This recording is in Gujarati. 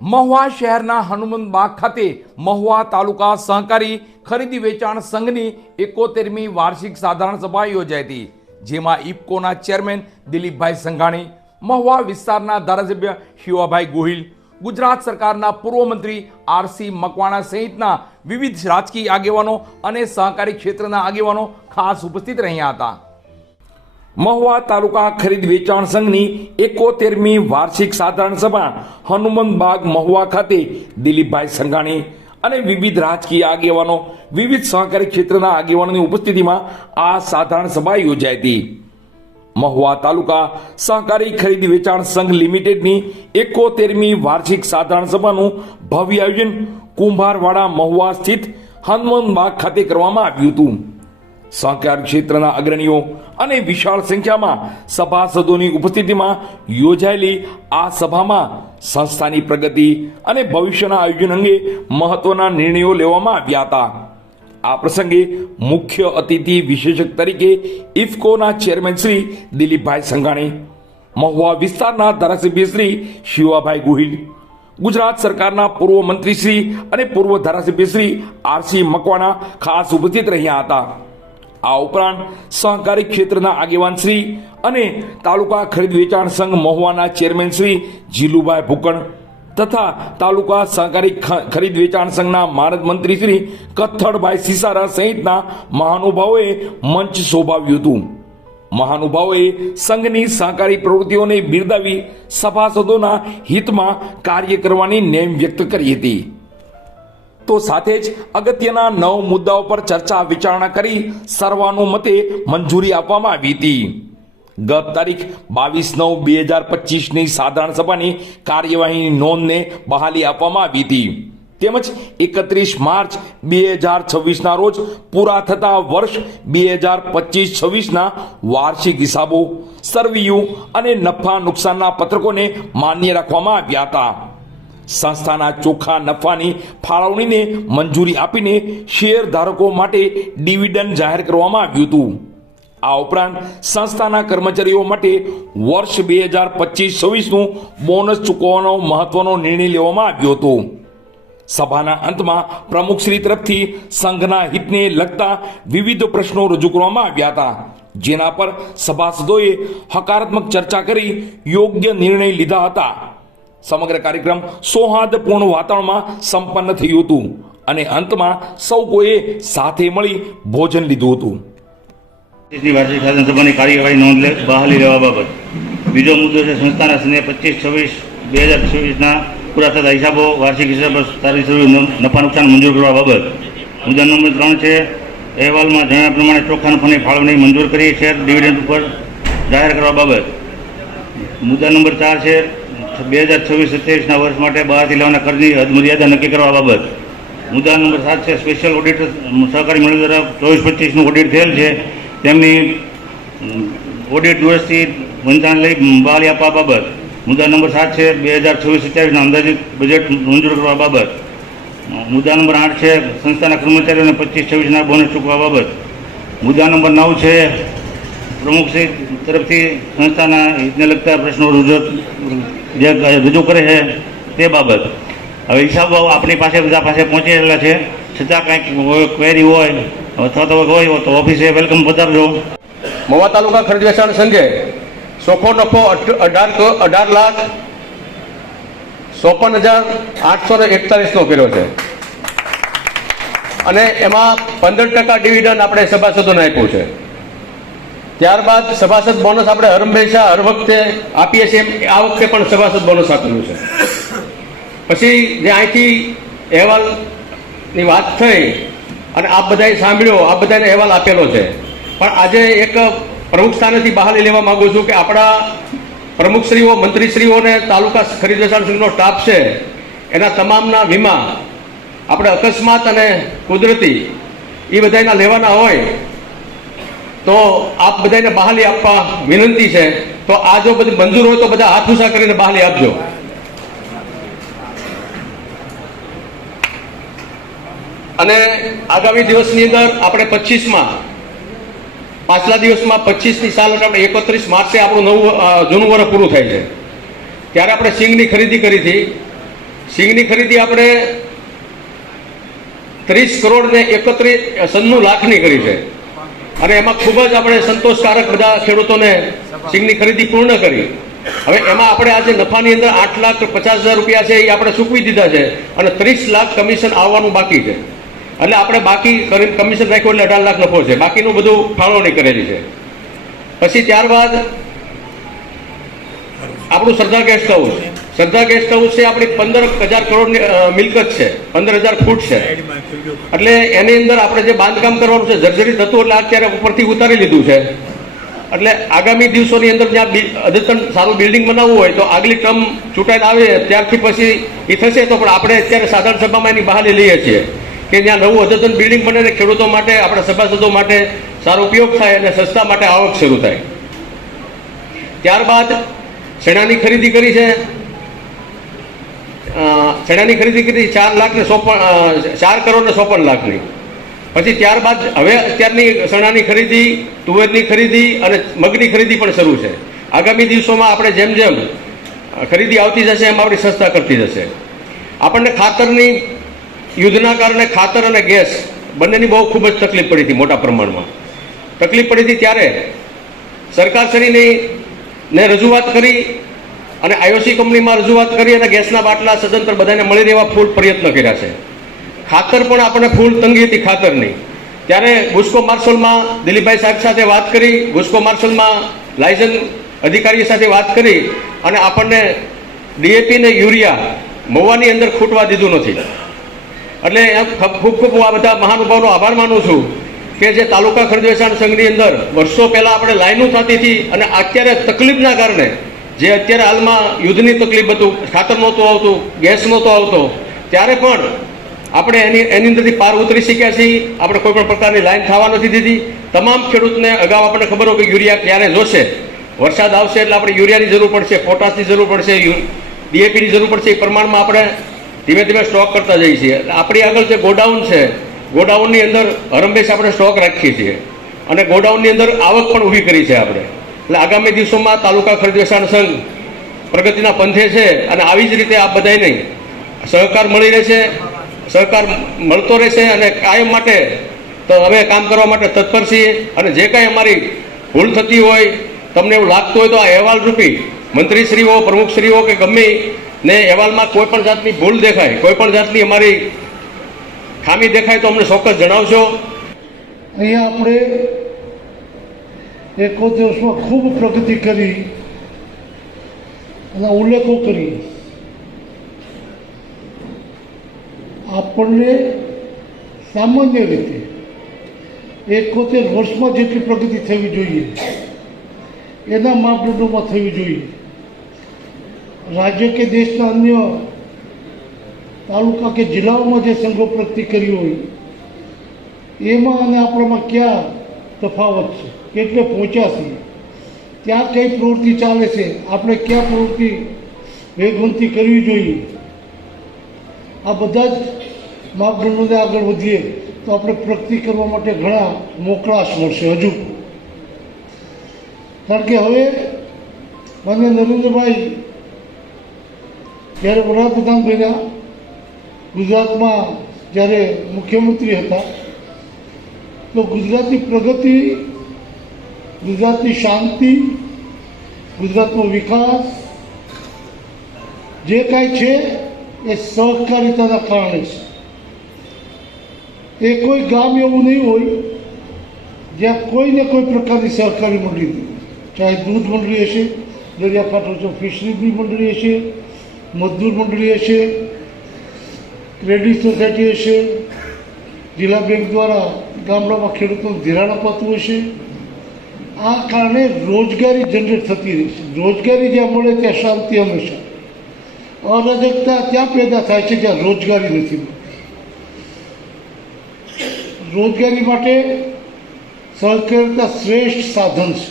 મહુવા શહેરના હનુમાનબાગ ખાતે મહુવા તાલુકા સહકારી ખરીદી વેચાણ સંઘની 71મી વાર્ષિક સાધારણ સભા યોજાઈ હતી, જેમાં ઇફકોના ચેરમેન દિલીપભાઈ સંઘાણી, મહુવા વિસ્તારના ધારાસભ્ય શિવાભાઈ ગોહિલ, ગુજરાત સરકારના પૂર્વ મંત્રી આરસી મકવાણા સહિતના વિવિધ રાજકીય આગેવાનો અને સહકારી ક્ષેત્રના આગેવાનો ખાસ ઉપસ્થિત રહ્યા હતા. મહુવા તાલુકા ખરીદ વેચાણ સંઘની 71મી વાર્ષિક સાધારણ સભા હનુમાનબાગ મહુવા ખાતે દિલીપભાઈ સંઘાણી અને વિવિધ રાજકીય આગેવાનો, વિવિધ સહકારી ક્ષેત્રના આગેવાનોની ઉપસ્થિતિમાં આ સાધારણ સભા યોજાઈ હતી. મહુવા તાલુકા સહકારી ખરીદ વેચાણ સંઘ લિમિટેડની 71મી વાર્ષિક સાધારણ સભાનું ભવ્ય આયોજન કુંભારવાડા મહુવા સ્થિત હનુમાનબાગ ખાતે કરવામાં આવ્યું હતું. સહકાર ક્ષેત્રના અગ્રણીઓ અને વિશાળ સંખ્યામાં સભાસદોની ઉપસ્થિતિમાં યોજાયેલી આ સભામાં સંસ્થાની પ્રગતિ અને ભવિષ્યના આયોજન અંગે મહત્વના નિર્ણયો લેવામાં આવ્યા હતા. આ પ્રસંગે મુખ્ય અતિથિ વિશેષક તરીકે ઇફકોના ચેરમેન શ્રી દિલીપભાઈ સંઘાણી, મહુવા વિસ્તારના ધારાસભ્ય શ્રી શિવાભાઈ ગોહિલ, ગુજરાત સરકારના પૂર્વ મંત્રી શ્રી અને પૂર્વ ધારાસભ્ય શ્રી આરસી મકવાણા ખાસ ઉપસ્થિત રહ્યા હતા. આ ઉપરાંત સહકારી ક્ષેત્રના આગેવાન શ્રી અને તાલુકા ખરીદ વેચાણ સંઘ મહુવાના ચેરમેન શ્રી જીલુભાઈ ભૂકણ તથા તાલુકા સહકારી ખરીદ વેચાણ સંઘના માનદ મંત્રી શ્રી કથ્થડભાઈ સિસારા સહિતના મહાનુભાવોએ મંચ શોભાવ્યું હતું. મહાનુભાવોએ સંઘની સહકારી પ્રવૃત્તિઓને બિરદાવી સભાસદોના હિતમાં કાર્ય કરવાની નેમ વ્યક્ત કરી હતી. તો સાથે જ અગત્યના 9 મુદ્દાઓ પર ચર્ચા વિચારણા કરી સર્વાનુમતે મંજૂરી આપવામાં આવી હતી. ગત તારીખ 22/9/2025ની સાધારણ સભાની કાર્યવાહીની નોંધને બહાલી આપવામાં આવી હતી, તેમજ 31 માર્ચ 2026ના રોજ પૂરા થતા વર્ષ 2025-26ના વાર્ષિક હિસાબો, સર્વિયું અને નફા નુકસાનના પત્રકોને માન્ય રાખવામાં આવ્યા હતા. સંસ્થાના ચોખ્ખા નફાની ફાળવણીને મંજૂરી આપીને શેર ધારકો માટે ડિવિડન્ડ જાહેર કરવામાં આવ્યું હતું. આ ઉપરાંત સંસ્થાના કર્મચારીઓ માટે વર્ષ 2025-26નું બોનસ ચૂકવવાનો મહત્વનો નિર્ણય લેવામાં આવ્યો હતો. સભાના અંતમાં પ્રમુખશ્રી તરફથી સંઘના હિતને લગતા વિવિધ પ્રશ્નો રજૂ કરવામાં આવ્યા હતા, જેના પર સભાસદોએ હકારાત્મક ચર્ચા કરી યોગ્ય નિર્ણય લીધા હતા. સમગ્ર કાર્યક્રમ સૌહાર્દપૂર્ણ વાતાવરણમાં સંપન્ન થયું હતું અને અંતમાં સૌ કોઈએ સાથે મળી ભોજન લીધું હતું. વાર્ષિક સાધારણ સભાની કાર્યવાહી નોંધ બહાલી લેવા બાબત. બીજો મુદ્દો છે સંસ્થાના સને 25/26/2026ના પૂરા થતા હિસાબો, વાર્ષિક હિસાબો, તારીખ નફા નુકસાન મંજૂર કરવા બાબત. મુદ્દા નંબર 3 છે અહેવાલમાં જણાવ્યા પ્રમાણે ચોખ્ખા નફાની ફાળવણી મંજૂર કરી શેર ડિવિડન્ડ ઉપર જાહેર કરવા બાબત. મુદ્દા નંબર 4 છે 2026-27ના વર્ષ માટે બહારથી લેવાના કર્જની હદ મર્યાદા નક્કી કરવા બાબત. મુદ્દા નંબર 7 છે સ્પેશિયલ ઓડિટર સહકારી મંડળ દ્વારા 24-25નું ઓડિટ થયેલ છે, તેમની ઓડિટ દિવસથી વંચાણ લઈ બહાલી આપવા બાબત. મુદ્દા નંબર 7 છે 2026-27ના અંદાજિત બજેટ મંજૂર કરવા બાબત. મુદ્દા નંબર 8 છે સંસ્થાના કર્મચારીઓને 25-26ના બોનસ ચૂકવવા બાબત. મુદ્દા નંબર 9 છે પ્રમુખશ્રી તરફથી સંસ્થાના હિતને લગતા પ્રશ્નો રજૂ કરે છે તે બાબત. હવે હિસાબો આપણી પાસે બધા પાસે પહોંચેલા છે, છતાં કંઈક ક્વેરી હોય અથવા તો હોય તો ઓફિસે વેલકમ પધારજો. મહુવા તાલુકા ખરીદ વેચાણ સંઘે ચોખ્ખો નફો 18,54,841નો કર્યો છે અને એમાં 15% ડિવિડન્ડ આપણે સભાસદોને આપ્યું છે. ત્યારબાદ સભાસદ બોનસ આપણે હંમેશા હર વખતે આપીએ છીએ, આ વખતે પણ સભાસદ બોનસ આપેલું છે. પછી જે અહીંથી અહેવાલની વાત થઈ અને આપ બધાએ સાંભળ્યો, આ બધાને અહેવાલ આપેલો છે, પણ આજે એક પ્રમુખ સ્થાનેથી બહાલી લેવા માંગુ છું કે આપણા પ્રમુખશ્રીઓ, મંત્રીશ્રીઓને તાલુકા ખરીદ વેચાણ સંઘનો સ્ટાફ છે એના તમામના વીમા આપણે અકસ્માત અને કુદરતી એ બધાના લેવાના હોય તો આપ બધાને બહાલી આપવા વિનંતી છે. તો આ જો બધું મંજૂર હોય તો બધા હાથ ઊંચા કરીને બહાલી આપજો. અને આગામી દિવસની અંદર આપણે 25માં પાછલા દિવસમાં 25ની સાલ આપણે 31 માર્ચે આપણું જૂનું વર્ષ પૂરું થાય છે, ત્યારે આપણે સિંગની ખરીદી કરી હતી સિંગની ખરીદી આપણે 30 કરોડ ને 91 લાખની કરી છે અને એમાં ખૂબ જ આપણે સંતોષકારક બધા ખેડૂતોને સિંગની ખરીદી પૂર્ણ કરી. હવે એમાં આપણે આજે નફાની અંદર 8,50,000 રૂપિયા છે એ આપણે ચૂકવી દીધા છે અને 30 લાખ કમિશન આવવાનું બાકી છે. એટલે આપણે બાકી કમિશન રાખ્યું એટલે 18 લાખ નફો છે. બાકીનું બધું ફાળવણી કરેલી છે. પછી ત્યારબાદ આપણું શ્રદ્ધા ગેસ્ટ હાઉસ છે આપણી 15,000 કરોડની મિલકત છે, 15,000 ફૂટ છે. એટલે એની અંદર આપણે જે બાંધકામ કરવાનું છે જર્જરિત હતું એટલે અત્યારે ઉપરથી ઉતારી લીધું છે. એટલે આગામી દિવસોની અંદર જ્યાં અદ્યતન સારું બિલ્ડિંગ બનાવવું હોય તો આગલી ટર્મ ચૂંટાઈને આવે ત્યારથી પછી એ થશે. તો પણ આપણે અત્યારે સાધારણ સભામાં એની બહાલી લઈએ છીએ કે જ્યાં નવું અદ્યતન બિલ્ડિંગ બને ને ખેડૂતો માટે, આપણા સભાસદો માટે સારો ઉપયોગ થાય અને સંસ્થા માટે આવક શરૂ થાય. ત્યારબાદ શેણાની ખરીદી કરી છે. શેણાની ખરીદી કરી 4 કરોડ ને 54 લાખની. પછી ત્યારબાદ હવે અત્યારની શેણાની ખરીદી, તુવેરની ખરીદી અને મગની ખરીદી પણ શરૂ છે. આગામી દિવસોમાં આપણે જેમ જેમ ખરીદી આવતી જશે એમ આપણી સંસ્થા કરતી જશે. આપણને ખાતરની યુદ્ધના કારણે ખાતર અને ગેસ બંનેની બહુ ખૂબ જ તકલીફ પડી હતી. મોટા પ્રમાણમાં તકલીફ પડી હતી ત્યારે સરકારશ્રીની ને રજૂઆત કરી અને આઈઓસી કંપનીમાં રજૂઆત કરી અને ગેસના બાટલા સદંતર બધાને મળી રહેવા ફૂલ પ્રયત્ન કર્યા છે. ખાતર પણ આપણને ફૂલ તંગી હતી ખાતરની. ત્યારે ગુસ્કો માર્શલમાં દિલીપભાઈ સાહેબ સાથે વાત કરી, ગુસ્કો માર્શલમાં લાયસન્સ અધિકારી સાથે વાત કરી અને આપણને ડીએપી ને યુરિયા મહુવાની અંદર ખૂટવા દીધું નથી. એટલે ખૂબ ખૂબ આ બધા મહાનુભાવનો આભાર માનું છું કે જે તાલુકા ખરીદ વેચાણ સંઘની અંદર વર્ષો પહેલાં આપણે લાઈનો થતી હતી અને અત્યારે તકલીફના કારણે જે અત્યારે હાલમાં યુદ્ધની તકલીફ હતું, ખાતર નહોતું આવતું, ગેસ નહોતો આવતો, ત્યારે પણ આપણે એની અંદરથી પાર ઉતરી શક્યા છીએ. આપણે કોઈ પણ પ્રકારની લાઈન થવા નથી દીધી. તમામ ખેડૂતને અગાઉ આપણને ખબર હોય કે યુરિયા ક્યારે જોશે, વરસાદ આવશે એટલે આપણે યુરિયાની જરૂર પડશે, પોટાશની જરૂર પડશે, ડીએપીની જરૂર પડશે. એ પ્રમાણમાં આપણે ધીમે ધીમે સ્ટોક કરતા જઈએ છીએ. આપણી આગળ જે ગોડાઉન છે, ગોડાઉનની અંદર હરંમેશ આપણે સ્ટોક રાખીએ છીએ અને ગોડાઉનની અંદર આવક પણ ઊભી કરી છે આપણે. એટલે આગામી દિવસોમાં તાલુકા ખરીદ વેચાણ સંઘ પ્રગતિના પંથે છે અને આવી જ રીતે આ બધાને સહકાર મળી રહેશે, સહકાર મળતો રહેશે અને કાયમ માટે તો અમે કામ કરવા માટે તત્પર છીએ. અને જે કાંઈ અમારી ભૂલ થતી હોય, તમને એવું લાગતું હોય તો આ અહેવાલ રૂપી મંત્રીશ્રીઓ, પ્રમુખશ્રીઓ કે ગમે ને અહેવાલમાં કોઈ પણ જાતની ભૂલ દેખાય, કોઈ પણ જાતની અમારી ખામી દેખાય તો અમને ચોક્કસ જણાવશો. અહીંયા આપણે 71 વર્ષમાં ખૂબ પ્રગતિ કરી અને ઉલ્લેખો કરી. આપણને સામાન્ય રીતે 71 વર્ષમાં જેટલી પ્રગતિ થવી જોઈએ એના માપદંડોમાં થવી જોઈએ. રાજ્ય કે દેશના અન્ય તાલુકા કે જિલ્લાઓમાં જે સંઘો પ્રગતિ કરી હોય એમાં અને આપણામાં ક્યાં તફાવત છે, કેટલે પહોંચ્યા છે, ત્યાં કઈ પ્રવૃત્તિ ચાલે છે, આપણે ક્યાં પ્રવૃત્તિ વેગવંતી કરવી જોઈએ, આ બધા જ માપદંડોને આગળ વધીએ તો આપણે પ્રગતિ કરવા માટે ઘણા મોકળાશ મળશે હજુ. કારણ કે હવે માન્ય નરેન્દ્રભાઈ જ્યારે વડાપ્રધાન બન્યા, ગુજરાતમાં જ્યારે મુખ્યમંત્રી હતા, તો ગુજરાતની પ્રગતિ, ગુજરાતની શાંતિ, ગુજરાતનો વિકાસ જે કાંઈ છે એ સહકારિતાના કારણે છે. એ કોઈ ગામ એવું નહીં હોય જ્યાં કોઈને કોઈ પ્રકારની સહકારી મંડળી નહીં, ચાહે દૂધ મંડળી હશે, દરિયાકાંઠો ફિશરીઝની મંડળી હશે, મજદૂર મંડળી હશે, ક્રેડિટ સોસાયટી હશે, જિલ્લા બેંક દ્વારા ગામડામાં ખેડૂતોને ધિરાણ અપાતું હશે. આ કારણે રોજગારી જનરેટ થતી રહેશે. રોજગારી જ્યાં મળે ત્યાં શાંતિ હંમેશા. અરાજકતા ત્યાં પેદા થાય છે જ્યાં રોજગારી નથી. રોજગારી માટે સહકારિતા શ્રેષ્ઠ સાધન છે.